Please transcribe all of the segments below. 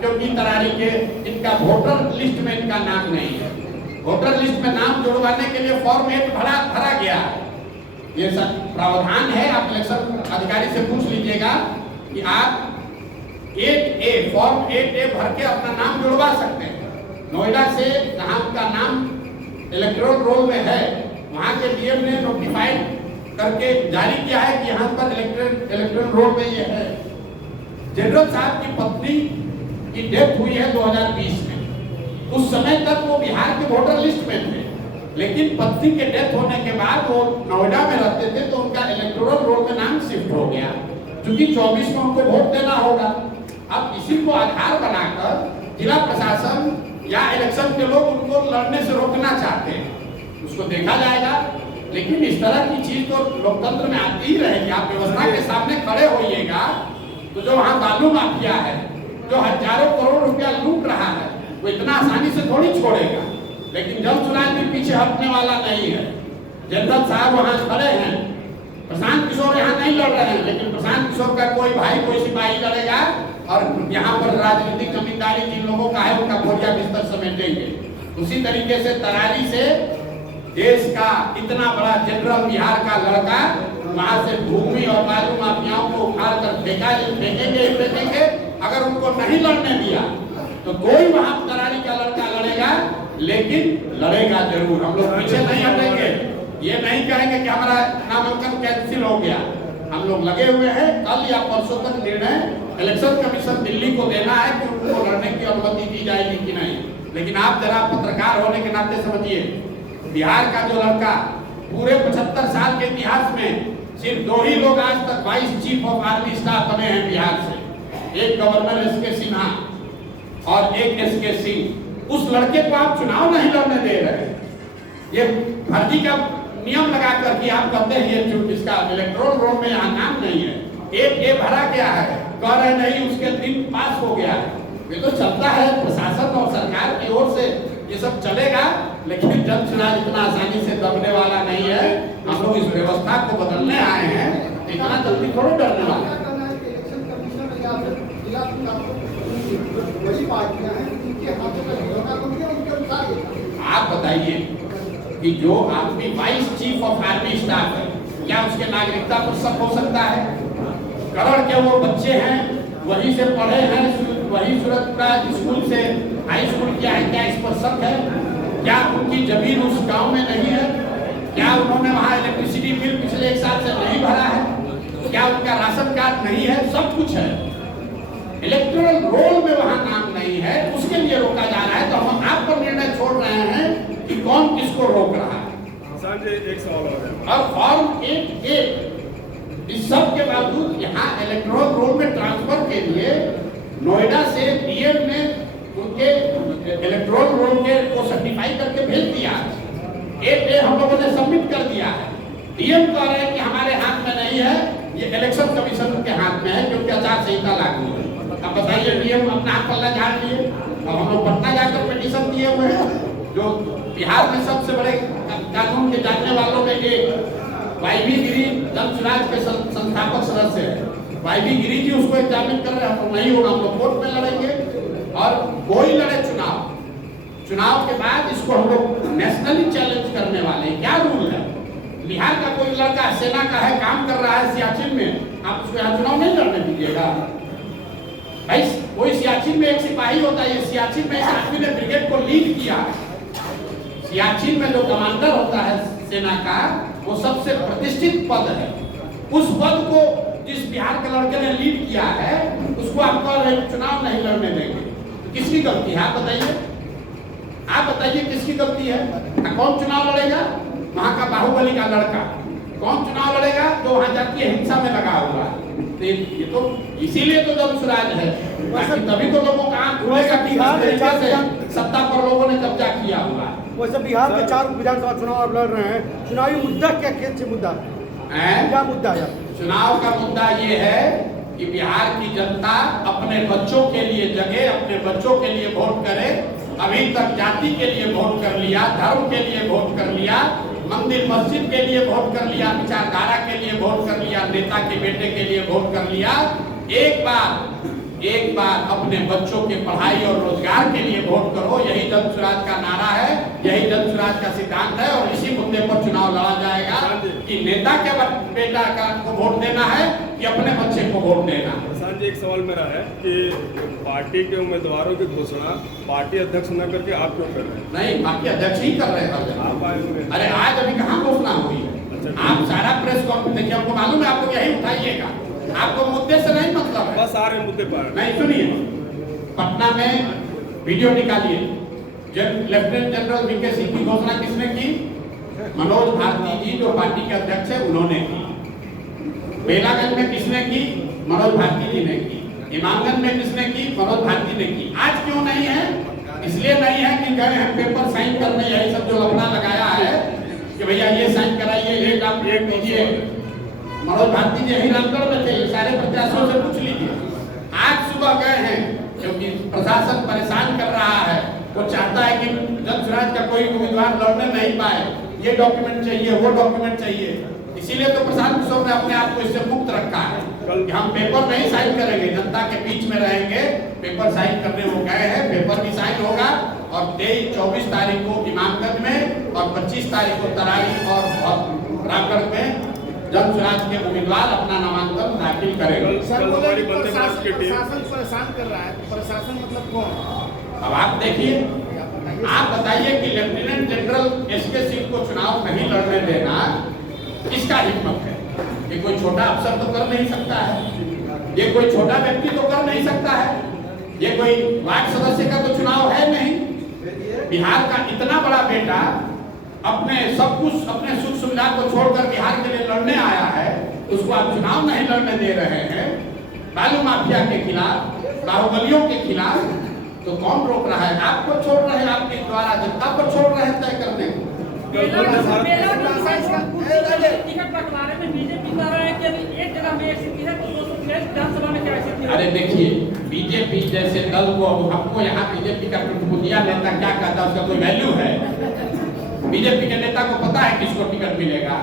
क्योंकि तरारी के इनका वोटर लिस्ट में इनका नाम नहीं है। वोटर लिस्ट में नाम जुड़वाने के लिए फॉर्म 8 भरा गया। ये सब प्रावधान है, आप इलेक्शन अधिकारी से पूछ लीजिएगा कि आप 8A फॉर्म 8A भर के अपना नाम जुड़वा सकते हैं। नोएडा से जहां का नाम इलेक्टोरल रोल में है, वहां के डीएम ने नोटिफाइड करके जारी किया है कि यहाँ पर इलेक्टोरल रोल में ये है। जनरल साहब की पत्नी की डेथ हुई है 2020 में। उस समय तक वो बिहार के वोटर लिस्ट में थे, लेकिन पत्नी के डेथ होने के बाद वो नोएडा में रहते थे, तो उनका इलेक्टोरल रोल में नाम शिफ्ट हो गया, क्योंकि 24 में उनको वोट देना होगा। अब इसी को आधार बनाकर जिला प्रशासन या इलेक्शन के लोग उनको लड़ने से रोकना चाहते हैं, उसको देखा जाएगा। लेकिन इस तरह की चीज तो लोकतंत्र में आती ही रहेगी। आप व्यवस्था के सामने खड़े होइएगा तो जो वहाँ बालू माफिया है, जो हजारों करोड़ रुपया लूट रहा है, वो इतना आसानी से थोड़ी छोड़ेगा। लेकिन जल चुनाव के पीछे हटने वाला नहीं है। जनरल साहब वहाँ खड़े हैं, प्रशांत किशोर यहाँ नहीं लड़ रहे हैं, लेकिन प्रशांत किशोर का कोई भाई कोई सिपाही लड़ेगा और यहाँ पर राजनीतिक जमींदारी जिन लोगों का है उनका बोरिया बिस्तर समेटेंगे। उसी तरीके से तरारी से देश का इतना बड़ा जनरल बिहार का लड़का वहां से भूमि और बालू माफियाओं को उखाड़ कर फेंकेंगे। अगर उनको नहीं लड़ने दिया तो कोई वहां तरारी का लड़का लड़ेगा, लेकिन लड़ेगा जरूर। हम लोग पीछे नहीं हटेंगे, ये नहीं कहेंगे कि हमारा नामांकन कैंसिल हो गया। हम लोग लगे हुए हैं। कल या परसों तक निर्णय इलेक्शन कमीशन दिल्ली को देना है कि उनको लड़ने की अनुमति दी जाएगी कि नहीं। लेकिन आप जरा पत्रकार होने के नाते समझिए, बिहार का जो लड़का पूरे 75 साल के इतिहास में सिर्फ 2 ही लोग आज तक 22 चीफ ऑफ आर्मी स्टाफ बने हैं बिहार से, एक गवर्नर एसके सिन्हा और एक एसके सिंह। उस लड़के को आप चुनाव नहीं लड़ने दे रहे। ये भर्ती का नियम लगा कर कि आप कहते हैं ये इसका इलेक्टोरल रोल में यहाँ नाम नहीं है, एक ये भरा गया है, कह रहे नहीं उसके दिन पास हो गया है। ये तो चलता है, प्रशासन और सरकार की ओर से ये सब चलेगा। लेकिन जन चुनाव इतना आसानी से दबने वाला नहीं है। हम लोग इस व्यवस्था को बदलने आए हैं, इतना जल्दी थोड़ी डरने वाले। आप बताइए कि जो आदमी 22 चीफ ऑफ आर्मी स्टाफ है, क्या उसके नागरिकता पर शक हो सकता है? करण के वो बच्चे हैं, वहीं से पढ़े हैं, वही सूरतपुरा स्कूल से हाई स्कूल किया है, क्या इस पर शक है? क्या उनकी जमीन उस गांव में नहीं है? क्या उन्होंने वहाँ इलेक्ट्रिसिटी बिल पिछले 1 साल से नहीं भरा है? क्या उनका राशन कार्ड नहीं है? सब कुछ है, इलेक्टोरल रोल में वहाँ नाम नहीं है, उसके लिए रोका जा रहा है। तो हम आप पर निर्णय छोड़ रहे हैं कि कौन किसको रोक रहा है। एक सवाल और फॉर्म 8A इस सब के बावजूद यहाँ इलेक्टोरल रोल में ट्रांसफर के लिए नोएडा से डीएम ने उनके इलेक्टोरल रोल के को सर्टिफाई करके भेज दिया। 8A हम लोगों ने सबमिट कर दिया है। डीएम कह रहे हैं कि हमारे हाथ में नहीं है, ये इलेक्शन कमीशन के हाथ में है, क्योंकि आचार संहिता लागू है। अब बताइए, डीएम अपना हाथ पल्ला झाड़ लिए। अब हम लोग पटना जाकर पिटीशन दिए हुए हैं। जो बिहार में सबसे बड़े कानून के जानने वालों में एक वाईबी गिरी जन चुनाव के संस्थापक सदस्य है, वाईबी गिरी जी उसको एग्जामिन कर रहे हैं। तो नहीं होगा, हम लोग कोर्ट में लड़ेंगे और कोई लड़े चुनाव के बाद इसको हम लोग नेशनली चैलेंज करने वाले हैं। क्या रूल है? बिहार का कोई लड़का सेना का है, काम कर रहा है सियाचिन में, आप उसको यहाँ चुनाव नहीं लड़ने दीजिएगा भाई। कोई सियाचिन में एक सिपाही होता है, सियाचिन में इस आदमी ने ब्रिगेड को लीड किया। सियाचिन में जो कमांडर होता है सेना का, वो सबसे प्रतिष्ठित पद है। उस पद को जिस बिहार के लड़के ने लीड किया है, उसको आप कह रहे चुनाव नहीं लड़ने देंगे। तो किसकी गलती है? आप बताइए किसकी गलती है? कौन चुनाव लड़ेगा? वहाँ का बाहुबली का लड़का कौन चुनाव लड़ेगा? जो वहाँ जातीय हिंसा में लगा हुआ है। तो ये तो इसीलिए तो जब सुराज है, तभी तो लोगों का आंख खुलेगा कि बिहार से सत्ता पर लोगों ने कब्जा किया हुआ है। वैसे बिहार के 4 विधानसभा चुनाव आप लड़ रहे हैं, चुनावी मुद्दा क्या मुद्दा है? क्या मुद्दा है? चुनाव का मुद्दा ये है कि बिहार की जनता अपने बच्चों के लिए जगे, अपने बच्चों के लिए वोट करे। अभी तक जाति के लिए वोट कर लिया, धर्म के लिए वोट कर लिया, मंदिर मस्जिद के लिए वोट कर लिया, विचारधारा के लिए वोट कर लिया, नेता के बेटे के लिए वोट कर लिया। एक बार एक बार अपने बच्चों के पढ़ाई और रोजगार के लिए वोट करो। यही जन स्वराज का नारा है, यही जन स्वराज का सिद्धांत है और इसी मुद्दे पर चुनाव लड़ा जाएगा कि नेता के बेटा का को वोट देना है कि अपने बच्चे को वोट देना है। प्रशांत जी, एक सवाल मेरा है कि पार्टी के उम्मीदवारों की घोषणा पार्टी अध्यक्ष न करके आप क्यों कर रहे हैं? नहीं, पार्टी अध्यक्ष ही कर रहे हैं। आप आए हुए हैं। अरे आज अभी कहाँ घोषणा हुई है? आप सारा प्रेस कॉन्फ्रेंस देखिए, हमको मालूम है, आपको यही उठाइएगा, आपको मुद्दे से नहीं मतलब है। बस आ रहे मुद्दे पर नहीं, सुनिए, पटना में वीडियो निकालिए, लेफ्टिनेंट जनरल वीके सिंह की घोषणा किसने की? मनोज भारती जी जो पार्टी के अध्यक्ष है उन्होंने की। बेलागंज में किसने की? मनोज भारती जी ने की। इमामगंज में किसने की? मनोज भारती ने की। आज क्यों नहीं है? इसलिए नहीं है कि गए हैं पेपर साइन करने, यही सब जो लफड़ा लगाया है कि भैया ये साइन कराइए, एक आप एक दीजिए। मनोज भारती जी यही रामगढ़ में थे, सारे प्रत्याशियों से पूछ लीजिए। आज सुबह गए हैं क्योंकि प्रशासन परेशान कर रहा है, वो चाहता है कि जन स्वराज का कोई उम्मीदवार लड़ने नहीं पाए, ये डॉक्यूमेंट चाहिए, वो डॉक्यूमेंट चाहिए। इसीलिए तो प्रशांत किशोर ने अपने आप को इससे मुक्त रखा है कि हम पेपर नहीं साइन करेंगे, जनता के बीच में रहेंगे। पेपर साइन करने वो गए हैं, पेपर भी साइन होगा और 23-24 तारीख को इमामगंज में और 25 तारीख को तराई और रामगढ़ में जन स्वराज के उम्मीदवार अपना नामांकन दाखिल करेंगे। सर बोले कि प्रशासन परेशान कर रहा है, प्रशासन मतलब कौन? अब आप देखिए, आप बताइए कि लेफ्टिनेंट जनरल एसके सिंह को चुनाव नहीं लड़ने देना किसका हिम्मत है? ये कोई छोटा अफसर तो कर नहीं सकता है, ये कोई छोटा व्यक्ति तो कर नहीं सकता है, ये कोई वार्ड सदस्य का तो चुनाव है नहीं। बिहार का इतना बड़ा बेटा अपने सब कुछ, अपने सुख सुविधा को छोड़कर बिहार के लिए लड़ने आया है, उसको आप चुनाव नहीं लड़ने दे रहे हैं। बालू माफिया के खिलाफ, बाहुबलियों के खिलाफ तो कौन रोक रहा है? आपको छोड़ रहे हैं, आपके द्वारा जनता को छोड़ रहे हैं तय करने को। अरे देखिए, बीजेपी जैसे दल को, हमको यहाँ बीजेपी का टुटपुटिया नेता क्या कहता है, उसका कोई वैल्यू है? बीजेपी के नेता को पता है किसको टिकट मिलेगा,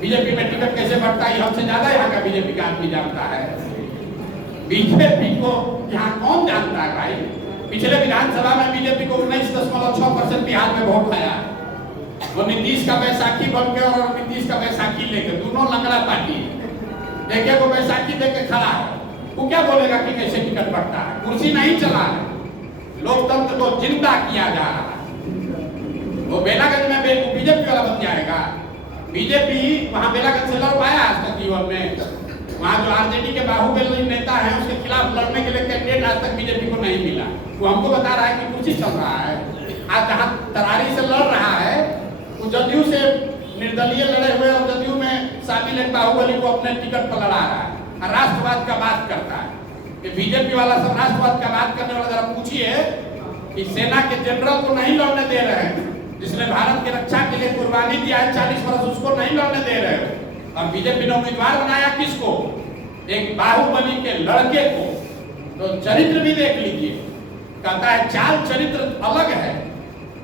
बीजेपी में टिकट कैसे बढ़ता है, हमसे ज्यादा यहाँ का बीजेपी का आदमी जानता है। बीजेपी को यहाँ कौन जानता है भाई? पिछले विधानसभा में बीजेपी को 19.6% बिहार में वोट आया। वो नीतीश का बैसाखी बन के और नीतीश का बैसाखी लेकर, दोनों लंगड़ा पार्टी देखे वो बैसाखी देके खड़ा है, वो क्या बोलेगा कि कैसे टिकट बढ़ता है? कुर्सी नहीं चला है, लोकतंत्र को जिंदा किया जा रहा है। वो बेलागंज में बीजेपी वाला बन जाएगा। बीजेपी वहां बेलागंज से लड़ पाया आज तक जीवन में? वहाँ जो आरजेडी के बाहुबली नेता है उसके खिलाफ लड़ने के लिए कैंडिडेट आज तक बीजेपी को नहीं मिला। वो हमको बता रहा है कि कुछ ही चल रहा है। आज जहाँ तरारी से लड़ रहा है वो जदयू से निर्दलीय लड़े हुए और जदयू में शामिल एक बाहुबली को अपने टिकट पर लड़ा रहा है और राष्ट्रवाद का बात करता है। कि बीजेपी वाला सब राष्ट्रवाद का बात करने वाला, जरा पूछिए कि सेना के जनरल को नहीं लड़ने दे रहे हैं, जिसने भारत की रक्षा के लिए कुर्बानी दिया है 40 वर्ष, उसको नहीं लड़ने दे रहे हैं। और बीजेपी ने उम्मीदवार बनाया किसको? एक बाहुबली के लड़के को। तो चरित्र भी देख लीजिए, कहता है चाल चरित्र अलग है।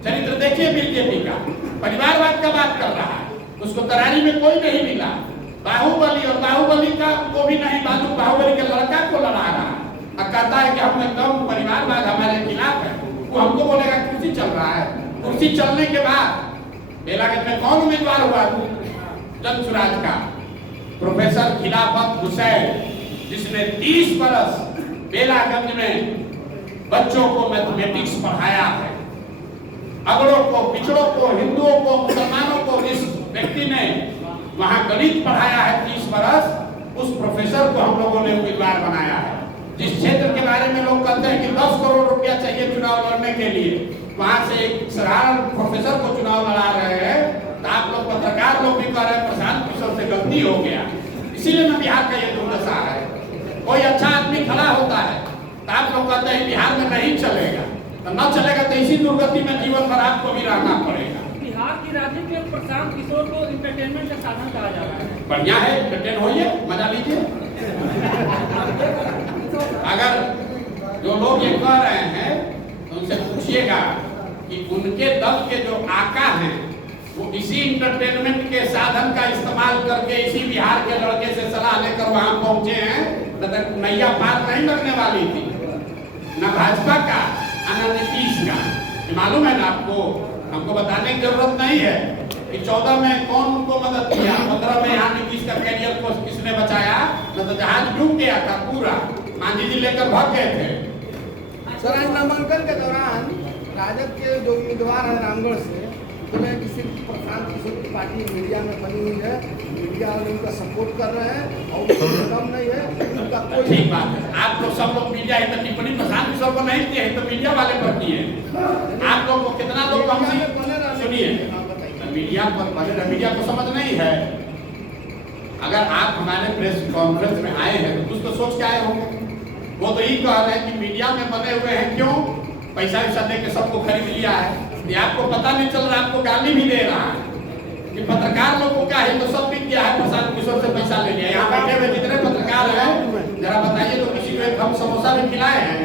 चरित्र देखिए बीजेपी का, परिवारवाद का बात कर रहा है, उसको तरारी में कोई नहीं मिला। बाहुबली और बाहुबली का को भी नहीं, बाहुबली के लड़का को लड़ा रहा है और कहता है कि हम एकदम परिवारवाद हमारे खिलाफ है। वो हमको बोलेगा कुर्सी चल रहा है। कुर्सी चलने के बाद बेलागंज में कौन उम्मीदवार हुआ? जन स्वराज का प्रोफेसर खिलाफत हुसैन, जिसने 30 बरस बेलागंज में बच्चों को मैथमेटिक्स पढ़ाया है, अगड़ों को, पिछड़ों को, हिंदुओं को, मुसलमानों को। इस व्यक्ति ने वहां गणित पढ़ाया है 30 बरस। उस प्रोफेसर को हम लोगों ने उम्मीदवार बनाया है। जिस क्षेत्र के बारे में लोग कहते हैं कि 10 करोड़ रुपया चाहिए चुनाव लड़ने के लिए, वहां से एक साधारण प्रोफेसर को चुनाव लड़ा रहे हैं। तो आप लोग पत्रकार लोग भी कह रहे हैं प्रशांत किशोर से गलती हो गया, इसीलिए ना बिहार का ये दुर्दशा है। कोई अच्छा आदमी खड़ा होता है तो आप लोग कहते हैं बिहार में नहीं चलेगा, तो न चलेगा तो इसी दुर्गति में जीवन भर आपको भी रहना पड़ेगा। बिहार की राजनीति में प्रशांत किशोर को इंटरटेनमेंट का साधन कहा जा रहा है। बढ़िया है, इंटरटेन होइए, मजा लीजिए। अगर जो लोग ये कह रहे हैं तो उनसे पूछिएगा कि उनके दल के जो आका हैं वो इसी इंटरटेनमेंट के साधन का इस्तेमाल करके इसी बिहार के लड़के से सलाह लेकर वहां पहुंचे हैं, नैया पार नहीं लगने वाली थी। न भाजपा का न नीतीश का। ये मालूम है ना आपको, हमको बताने की जरूरत नहीं है कि 14 में कौन उनको मदद किया, 15 में यहाँ नीतीश का कैरियर को किसने बचाया, न तो जहाज डूब गया था पूरा, मांझी जी लेकर भाग गए थे। सर, आज नामांकन के दौरान राजद के जो उम्मीदवार हैं रामगढ़ से, बोले कि सिर्फ प्रशांत किशोर की पार्टी मीडिया में बनी हुई है, मीडिया वाले उनका सपोर्ट कर रहे हैं और कम नहीं है उनका कोई। ठीक बात है, आप लोग सब लोग मीडिया है तो टिप्पणी प्रशांत किशोर को नहीं किए तो मीडिया वाले पर किए। आप लोग को कितना लोग कम सुनिए, मीडिया पर बने, मीडिया को समझ नहीं है। अगर आप हमारे प्रेस कॉन्फ्रेंस में आए हैं तो कुछ तो सोच के आए होंगे। वो तो यही कह रहे हैं कि मीडिया में बने हुए हैं, क्यों पैसा वैसा दे के सबको खरीद लिया है। ये आपको पता नहीं चल रहा, आपको गाली भी दे रहा है कि पत्रकार लोगों का है तो सब बिक गया है, प्रशांत किशोर से पैसा ले लिया। यहाँ बैठे हुए जितने पत्रकार हैं जरा बताइए तो किसी को एक हम समोसा भी खिलाए हैं?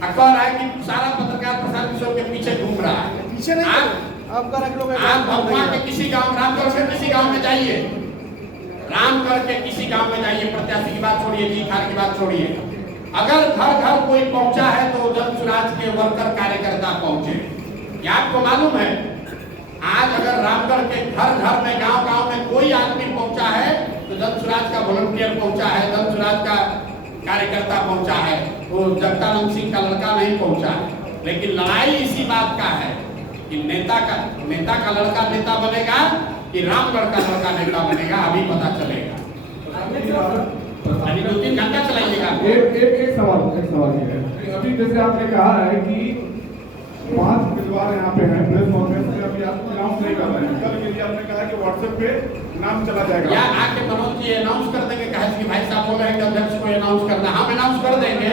अखबार है कि सारा पत्रकार प्रशांत किशोर के पीछे घूम रहा है। पीछे नहीं, आप भगवा के किसी गांव, रामगढ़ से किसी गांव में जाइए, रामगढ़ के किसी गांव में जाइए, प्रत्याशी की बात छोड़िए, जीत हार की बात छोड़िए, अगर घर घर कोई पहुंचा है तो जन स्वराज के वर्कर कार्यकर्ता पहुंचे। क्या आपको मालूम है आज अगर रामगढ़ के घर घर में, गांव गांव में कोई आदमी पहुंचा है तो जन स्वराज का वॉलंटियर पहुंचा है, जन स्वराज का कार्यकर्ता पहुंचा है, वो जगदानंद सिंह का लड़का नहीं पहुंचा है। लेकिन लड़ाई इसी बात का है कि नेता का लड़का नेता बनेगा कि रामगढ़ का लड़का नेता बनेगा, अभी पता चलेगा। अभी 2-3 घंटा चलाइएगा। एक सवाल ये है, अभी जैसे आपने कहा है कि 5 उम्मीदवार यहाँ पे हैं, प्रेस कॉन्फ्रेंस में अभी आप अनाउंस नहीं कर रहे हैं, कल के लिए आपने कहा कि व्हाट्सएप पे नाम चला जाएगा। या आके मनोज जी अनाउंस कर देंगे, कहा कि भाई साहब बोल रहे हैं कि अध्यक्ष को अनाउंस करना, हम अनाउंस कर देंगे।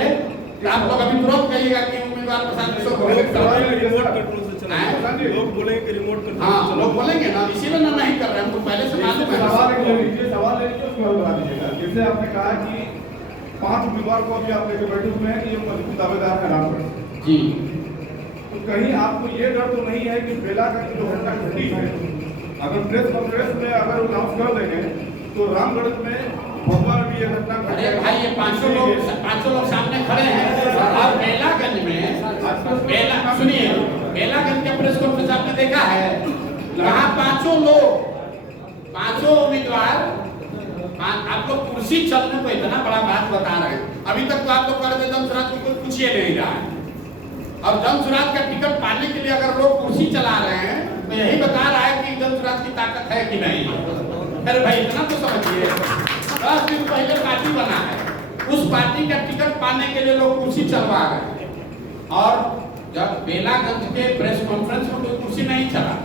तो आप लोग अभी तुरंत कहिएगा कि उम्मीदवार प्रशांत किशोर को रिमोट कंट्रोल से चलाएंगे, लोग बोलेंगे कि रिमोट कंट्रोल। हाँ, लोग बोलेंगे ना, इसीलिए ना नहीं कर रहे हैं, हमको पहले से मालूम है। सवाल ले लीजिए उसको हल करा दीजिएगा। जैसे आपने कहा कि 5 उम्मीदवार को अभी आप लेकर बैठे हुए हैं कि ये मजबूत दावेदार है रामगढ़ जी, तो कहीं आपको ये डर तो नहीं है कि बेला का जो घटना घटी है, अगर प्रेस कॉन्फ्रेंस में अगर अनाउंस कर देंगे तो रामगढ़ में भगवा में भी ये घटना घटी अरे है। भाई ये 500 लोग सामने खड़े हैं और बेलागंज में, सुनिए, बेलागंज के प्रेस कॉन्फ्रेंस आपने देखा है, वहाँ 500 लोग, 500 उम्मीदवार, आप लोग कुर्सी चलने को इतना बड़ा बात बता रहे हैं। अभी तक तो आप लोग कह रहे थे जन स्वराज को कोई पूछिए नहीं रहा है, और जन स्वराज का टिकट पाने के लिए अगर लोग कुर्सी चला रहे हैं तो यही बता रहा है कि जन स्वराज की ताकत है कि नहीं। अरे भाई इतना तो समझिए, 10 दिन पहले पार्टी बना है, उस पार्टी का टिकट पाने के लिए लोग कुर्सी चलवा रहे हैं। और जब बेलागंज के प्रेस कॉन्फ्रेंस में कोई कुर्सी नहीं चला,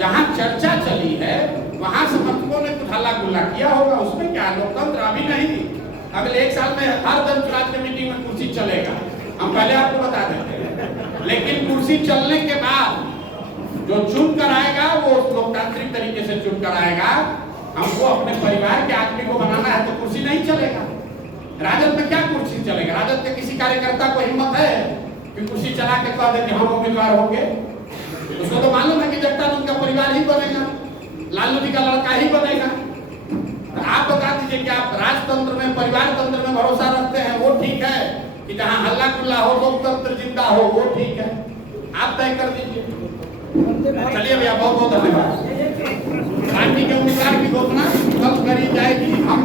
जहां चर्चा चली है वहां समर्थकों ने कुछ हल्ला गुल्ला किया होगा, उसमें क्या लोकतंत्र अभी नहीं, अगले 1 साल में हर जन स्वराज के मीटिंग में कुर्सी चलेगा, हम पहले आपको बता देते हैं। लेकिन कुर्सी चलने के बाद जो चुन कर आएगा वो लोकतांत्रिक तरीके से चुन कर आएगा। हमको अपने परिवार के आदमी को बनाना है तो कुर्सी नहीं चलेगा। राजद में क्या कुर्सी चलेगा? राजद के किसी कार्यकर्ता को हिम्मत है कि कुर्सी चला के कह दे कि हम उम्मीदवार होंगे? उसको तो मालूम है कि जगदानंद का परिवार ही बनेगा, लालू जी का लड़का ही बनेगा। तो आप बता दीजिए कि आप राजतंत्र में, परिवार तंत्र में भरोसा रखते हैं, वो ठीक है कि जहां हल्ला गुल्ला हो, लोकतंत्र जिंदा हो, वो ठीक है, आप तय कर दीजिए। चलिए भैया, बहुत बहुत धन्यवाद। पार्टी के उम्मीदवार की घोषणा कल करी जाएगी। हम